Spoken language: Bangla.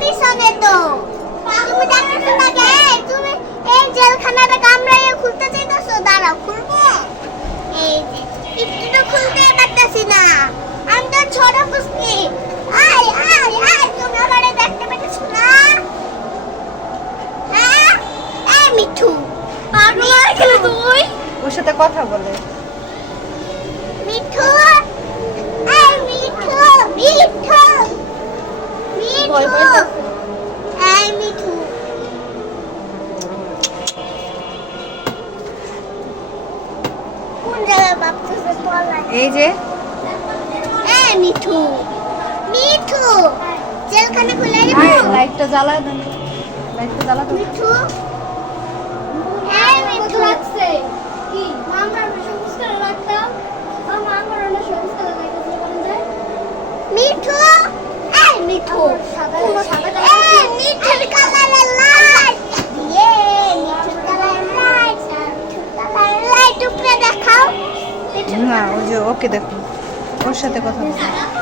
পিছনে তো তুমি ডাকতেছো না কে? তুমি এই জেলখানাটা কামড়াইয়া খুলতে চাইতেছো, দাঁড়াও খুলবো। এই যে একটু তো খুলতে পারতেছি না, আমি তো ছোট পুষ্টি। আয় আয় আয়, তুমি আমারে দেখতে পেতেছো না? হ্যাঁ এই মিঠু, পাগল হয়ে গেলে তুই। ওর সাথে কথা বলে। মিঠু, এই মিঠু, মিঠু, ভয় মিঠু, পাইতেছে। এই মিঠু। কোন জায়গায় ভাবতেছে পলাই? এই যে এই মিঠু, মিঠু, জেলখানা খুলে আয়, দেবো। লাইটটা জ্বালায় দেন, লাইটটা জ্বালা তো। মিঠু, এই মিঠু লাগছে কি? আমরা সবুজ করে রাখতাম, আমার অনেক সবুজ করে রাখতেছে বলে। মিঠু, এই মিঠু, এই মিঠুর কালারের লাইট দিয়ে, মিঠুর কালারের লাইট, মিঠুর কালারের লাইট উপরে দেখাও। মিঠুর না ওই যে ওকে দেখো, ওর সাথে কথা বলো।